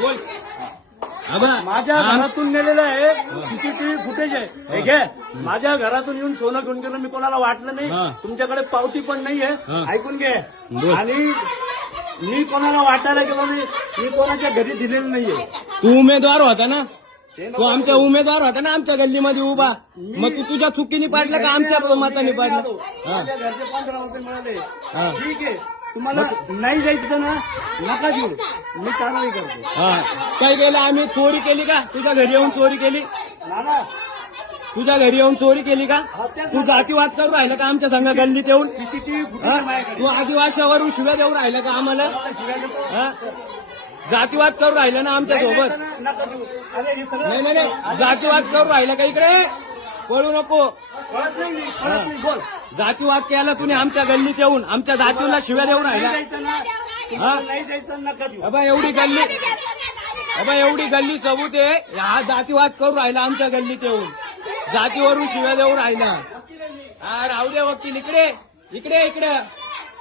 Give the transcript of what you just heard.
बोल. माझ्या घरातून नेलेलं आहे सीसीटीव्ही फुटेज आहे. हे घे, माझ्या घरातून येऊन सोनं घेऊन गेलं, मी कोणाला वाटलं नाही, तुमच्याकडे पावती पण नाहीये. ऐकून घे. आणि मी कोणाला वाटायला गेलो नाही, मी कोणाच्या घरी दिलेलं नाहीये. तू उमेदवार होता ना, तू आमच्या उमेदवार होता ना आमच्या गल्लीमध्ये उभा, मग तू तुझ्या चुकीने पाडलं का आमच्या मताने पाडलं? माझ्या घरचे 15 रुपये मिळाले. ठीक आहे, तुम्हाला नाही जायचं ना, नका देऊ, मी कारवाई करतो. काय केलं आम्ही? चोरी केली का? तुझ्या घरी येऊन चोरी केली? नाना, तुझ्या घरी येऊन चोरी केली का? तेच तू जातीवाद करून राहिला का आमच्या संघ गल्लीत येऊन? सीसीटीव्ही फुटेज माझ्याकडे. तू आदिवासावरून शिव्या देऊन राहिला का आम्हाला? जातीवाद करून राहिला ना आमच्या सोबत? नका देऊ. अरे हे सगळं नाही नाही नाही, जातीवाद करून राहिला का? इकडे पळू नको. कळत नाही, कळत नाही. बोल. जातीवाद केला तुम्ही आमच्या गल्लीत येऊन, आमच्या जातीला शिव्या देऊन नाही राहिला. जायचं ना, तुम्हाला नाही जायचं, नका देऊ. अबा एवढी गल्ली सबूत आहे, हा जातीवाद करून राहिला आमच्या गल्लीत येऊन, जातीवरून शिव्या देऊन राहिला. राहू दे वकील, इकडे इकडे इकडे